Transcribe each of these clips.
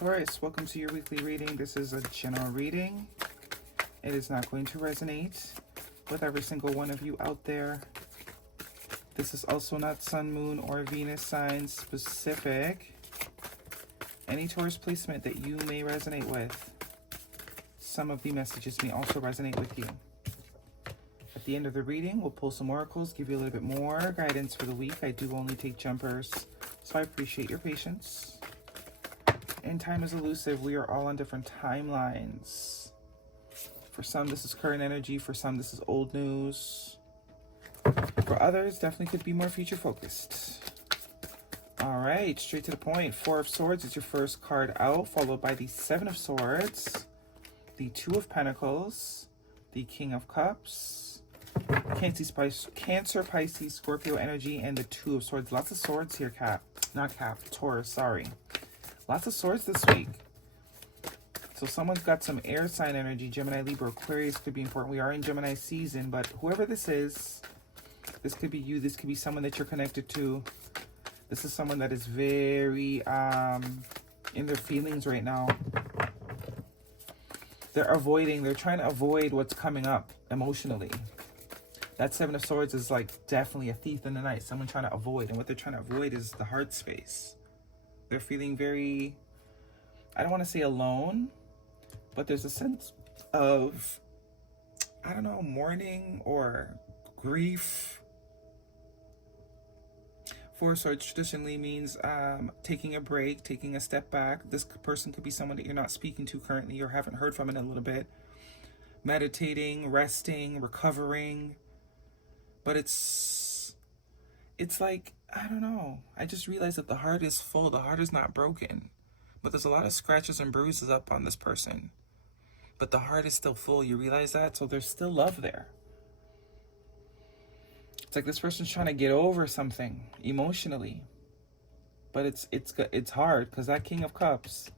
Taurus, welcome to your weekly reading. This is a general reading. It is not going to resonate with every single one of you out there. This is also not Sun, Moon, or Venus sign specific. Any Taurus placement that you may resonate with, some of the messages may also resonate with you. At the end of the reading, we'll pull some oracles, give you a little bit more guidance for the week. I do only take jumpers, so I appreciate your patience. And time is elusive. We are all on different timelines. For some, this is current energy. For some, this is old news. For others, definitely could be more future focused. All right, straight to the point. Four of Swords is your first card out, followed by the Seven of Swords, the Two of Pentacles, the King of Cups, Cancer, Pisces, Scorpio energy, and the Two of Swords. Lots of swords here, Taurus, sorry. Lots of swords this week. So someone's got some air sign energy. Gemini, Libra, Aquarius could be important. We are in Gemini season, but whoever this is, this could be you. This could be someone that you're connected to. This is someone that is very in their feelings right now. They're trying to avoid what's coming up emotionally. That Seven of Swords is like definitely a thief in the night. Someone trying to avoid. And what they're trying to avoid is the heart space. They're feeling very, I don't want to say alone, but there's a sense of, I don't know, mourning or grief. Four of Swords traditionally means taking a break, taking a step back. This person could be someone that you're not speaking to currently or haven't heard from in a little bit. Meditating, resting, recovering. But it's like, I don't know. I just realized that the heart is full. The heart is not broken. But there's a lot of scratches and bruises up on this person. But the heart is still full. You realize that? So there's still love there. It's like this person's trying to get over something emotionally. But it's hard because that King of Cups,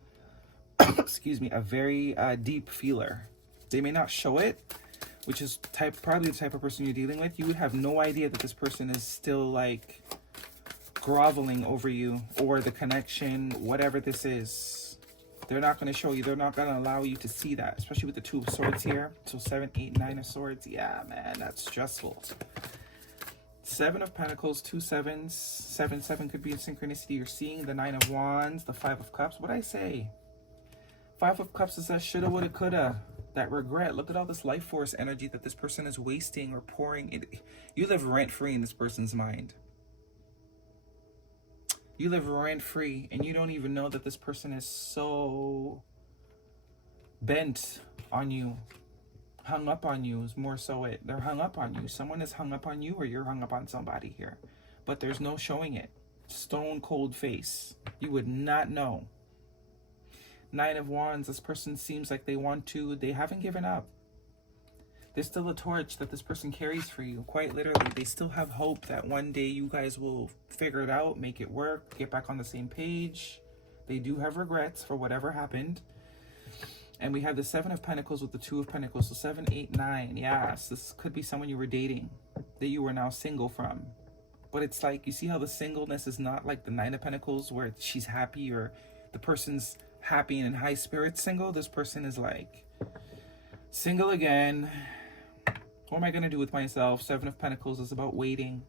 excuse me, a very deep feeler. They may not show it, which is probably the type of person you're dealing with. You would have no idea that this person is still like groveling over you or the connection, whatever this is. They're not going to show you. They're not going to allow you to see that, especially with the Two of Swords here. So 7, 8, 9 of Swords. Yeah, man, that's stressful. Seven of Pentacles, 2 sevens. 7 could be a synchronicity. You're seeing the 9 of Wands, the 5 of Cups. What'd I say? 5 of Cups is that shoulda, woulda, coulda. That regret. Look at all this life force energy that this person is wasting or pouring in. You live rent-free in this person's mind. You live rent-free and you don't even know that this person is so bent on you. Hung up on you is more so it. They're hung up on you. Someone is hung up on you or you're hung up on somebody here. But there's no showing it. Stone cold face. You would not know. 9 of Wands, this person seems like they haven't given up. There's still a torch that this person carries for you. Quite literally, they still have hope that one day you guys will figure it out, make it work, get back on the same page. They do have regrets for whatever happened. And we have the 7 of Pentacles with the 2 of Pentacles. So 7, 8, 9. Yes, this could be someone you were dating that you are now single from. But it's like, you see how the singleness is not like the 9 of Pentacles where she's happy or the person's happy and in high spirits single. This person is like single again. What am I going to do with myself? 7 of Pentacles is about waiting.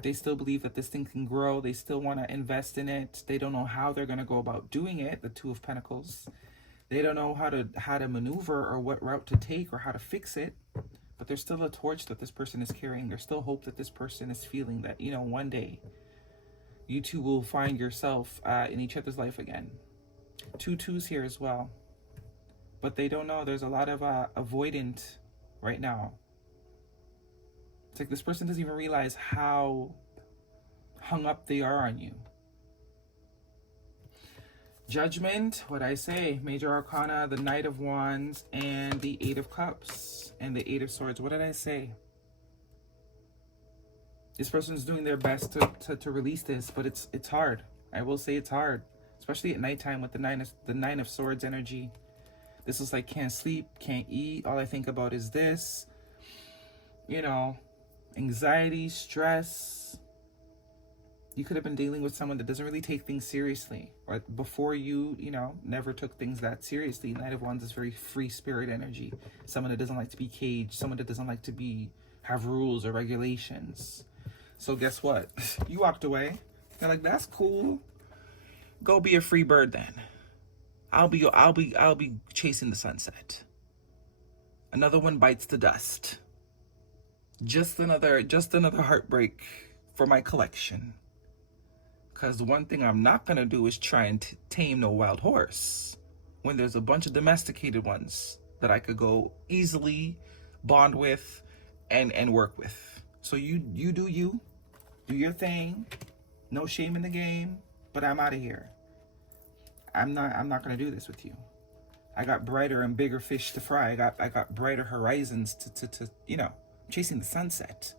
They still believe that this thing can grow. They still want to invest in it. They don't know how they're going to go about doing it. The 2 of Pentacles. They don't know how to maneuver or what route to take or how to fix it. But there's still a torch that this person is carrying. There's still hope that this person is feeling that, one day you two will find yourself in each other's life again. 2 2s here as well. But they don't know. There's a lot of avoidant right now. It's like this person doesn't even realize how hung up they are on you. Judgment, what I say? Major Arcana, the Knight of Wands, and the 8 of Cups, and the 8 of Swords. What did I say? This person's doing their best to release this, but it's hard. I will say it's hard, especially at nighttime with the 9 of Swords energy. This is like, can't sleep, can't eat. All I think about is this. Anxiety, stress. You could have been dealing with someone that doesn't really take things seriously, or before you, never took things that seriously. Knight of Wands is very free spirit energy. Someone that doesn't like to be caged, someone that doesn't like to have rules or regulations. So guess what? You walked away. You're like, that's cool. Go be a free bird then. I'll be chasing the sunset. Another one bites the dust. Just another heartbreak for my collection. Because the one thing I'm not going to do is try and tame no wild horse when there's a bunch of domesticated ones that I could go easily bond with and work with. So you do your thing. No shame in the game, but I'm out of here. I'm not going to do this with you. I got brighter and bigger fish to fry. I got brighter horizons to chasing the sunset.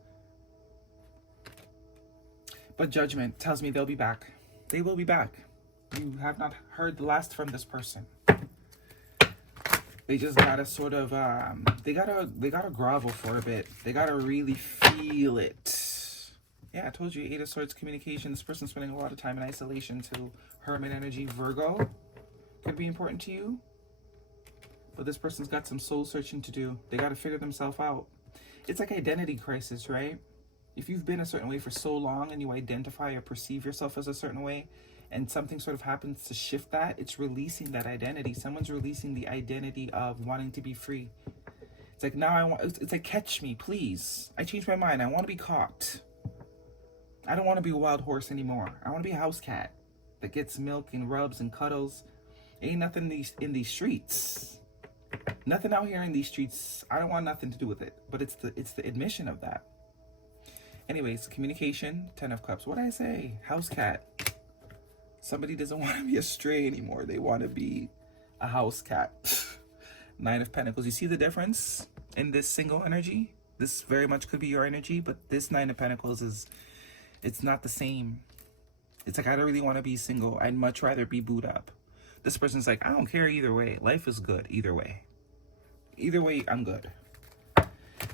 But Judgment tells me they'll be back. They will be back. You have not heard the last from this person. They just gotta sort of they gotta grovel for a bit. They gotta really feel it. Yeah, I told you, 8 of Swords communication. This person's spending a lot of time in isolation too. Hermit energy, Virgo could be important to you. But this person's got some soul searching to do. They gotta figure themselves out. It's like identity crisis, right? If you've been a certain way for so long and you identify or perceive yourself as a certain way, and something sort of happens to shift that, it's releasing that identity. Someone's releasing the identity of wanting to be free. It's like, now it's like, catch me, please. I changed my mind. I want to be caught. I don't want to be a wild horse anymore. I want to be a house cat that gets milk and rubs and cuddles. Ain't nothing in these streets. Nothing out here in these streets. I don't want nothing to do with it. But it's the admission of that. Anyways, communication, 10 of Cups. What did I say? House cat. Somebody doesn't want to be a stray anymore. They want to be a house cat. 9 of Pentacles. You see the difference in this single energy? This very much could be your energy, but this 9 of Pentacles it's not the same. It's like, I don't really want to be single. I'd much rather be booed up. This person's like, I don't care either way. Life is good either way. Either way, I'm good.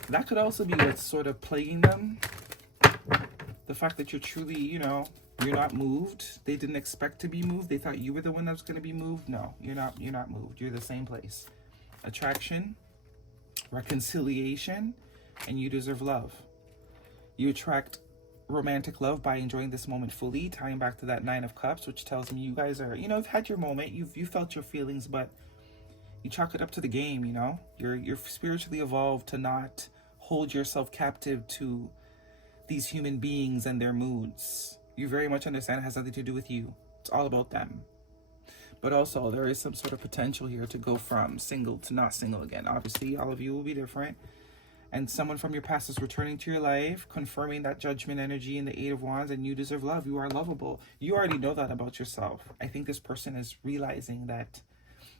That could also be what's sort of plaguing them. The fact that you're truly, you're not moved. They didn't expect to be moved. They thought you were the one that was going to be moved. No, you're not moved. You're the same place. Attraction, reconciliation, and you deserve love. You attract romantic love by enjoying this moment fully, tying back to that 9 of Cups, which tells me you guys are, you've had your moment. You've felt your feelings, but you chalk it up to the game, You're spiritually evolved to not hold yourself captive to these human beings and their moods. You very much understand it has nothing to do with you. It's all about them. But also, there is some sort of potential here to go from single to not single again. Obviously, all of you will be different. And someone from your past is returning to your life, confirming that Judgment energy in the 8 of Wands, and you deserve love. You are lovable. You already know that about yourself. I think this person is realizing that,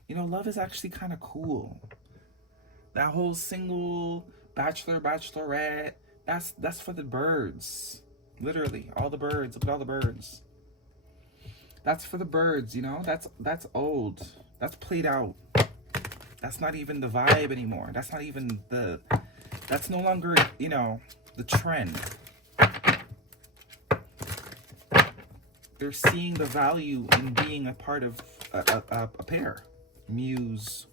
love is actually kind of cool. That whole single, bachelor, bachelorette, that's for the birds. Literally, all the birds. Look at all the birds. That's for the birds, That's old. That's played out. That's not even the vibe anymore. That's not even that's no longer, the trend. They're seeing the value in being a part of a pair. Muse.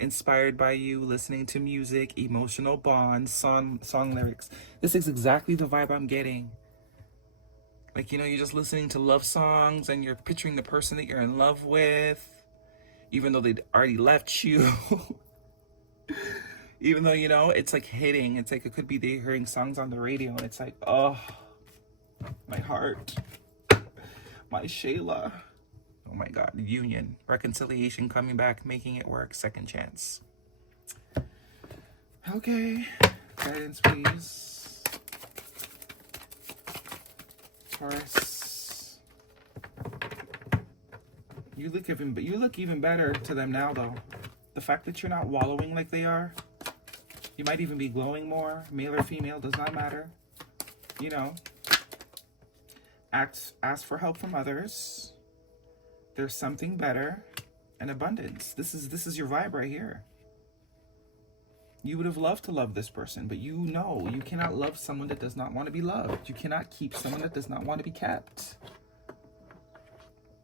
Inspired by you, listening to music, emotional bonds, song lyrics. This is exactly the vibe I'm getting. Like, you're just listening to love songs and you're picturing the person that you're in love with, even though they'd already left you. Even though, it's like hitting. It's like it could be they hearing songs on the radio and it's like, oh, my heart, my Shayla. Oh my God, union, reconciliation, coming back, making it work, second chance. Okay, guidance, please. Taurus. You look even better to them now, though. The fact that you're not wallowing like they are. You might even be glowing more. Male or female, does not matter. Ask for help from others. There's something better, and abundance. This is your vibe right here. You would have loved to love this person, but you know you cannot love someone that does not want to be loved. You cannot keep someone that does not want to be kept.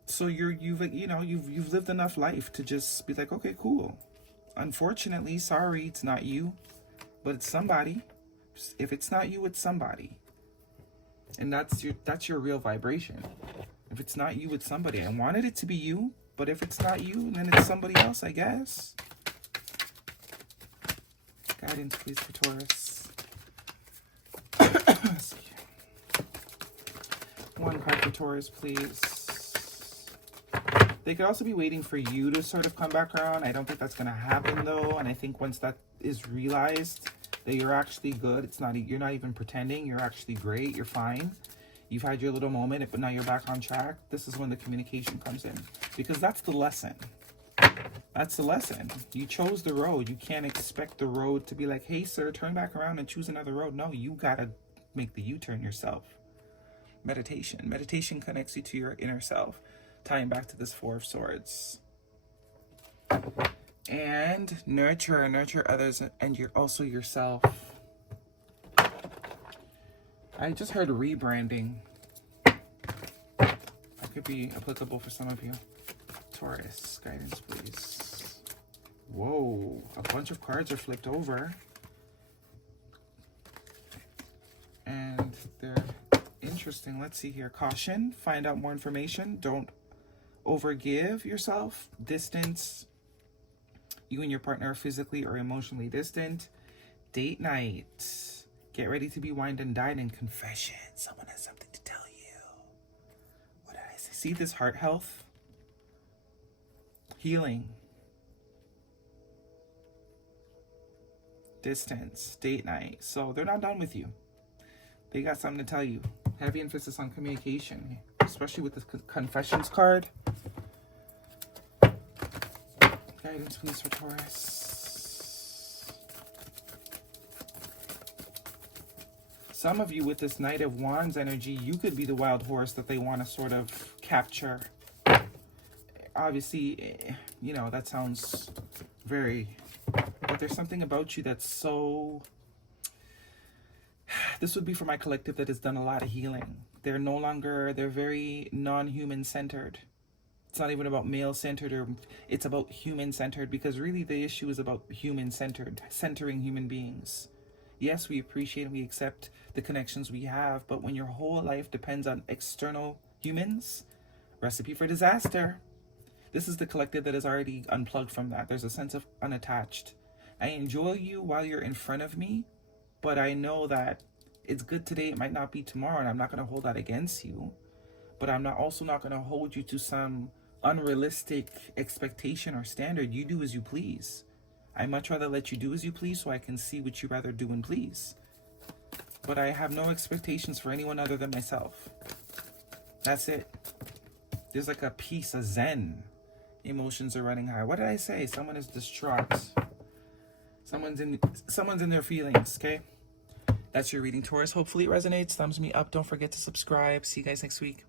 So you've lived enough life to just be like, okay, cool. Unfortunately, sorry, it's not you, but it's somebody. If it's not you, it's somebody. And that's your real vibration. If it's not you, it's somebody. I wanted it to be you, but if it's not you, then it's somebody else, I guess. Guidance, please, for Taurus. One card for Taurus, please. They could also be waiting for you to sort of come back around. I don't think that's going to happen, though. And I think once that is realized, that you're actually good. You're not even pretending. You're actually great. You're fine. You've had your little moment, but now you're back on track. This is when the communication comes in. Because that's the lesson. That's the lesson. You chose the road. You can't expect the road to be like, hey, sir, turn back around and choose another road. No, you got to make the U-turn yourself. Meditation. Meditation connects you to your inner self. Tying back to this Four of Swords. And nurture others, and you're also yourself. I just heard rebranding. That could be applicable for some of you. Taurus, guidance, please. Whoa, a bunch of cards are flipped over. And they're interesting. Let's see here. Caution, find out more information. Don't overgive yourself. Distance. You and your partner are physically or emotionally distant. Date night. Get ready to be wined and dined. And confession. Someone has something to tell you. What did I say? See this heart health? Healing. Distance. Date night. So they're not done with you. They got something to tell you. Heavy emphasis on communication. Especially with the confessions card. Guidance, please, for Taurus. Some of you with this Knight of Wands energy, you could be the wild horse that they want to sort of capture. Obviously, you know, that sounds very... But there's something about you that's so... This would be for my collective that has done a lot of healing. They're no longer... They're very non-human centered. It's not even about male-centered, or it's about human-centered, because really the issue is about human-centered, centering human beings. Yes, we appreciate and we accept the connections we have, but when your whole life depends on external humans, recipe for disaster. This is the collective that is already unplugged from that. There's a sense of unattached. I enjoy you while you're in front of me, but I know that it's good today, it might not be tomorrow, and I'm not going to hold that against you. But I'm also not going to hold you to some unrealistic expectation or standard. You do as you please. I much rather let you do as you please so I can see what you rather do and please. But I have no expectations for anyone other than myself. That's it. There's like a peace, a zen. Emotions are running high. What did I say? Someone is distraught. Someone's in their feelings, okay? That's your reading, Taurus. Hopefully it resonates. Thumbs me up. Don't forget to subscribe. See you guys next week.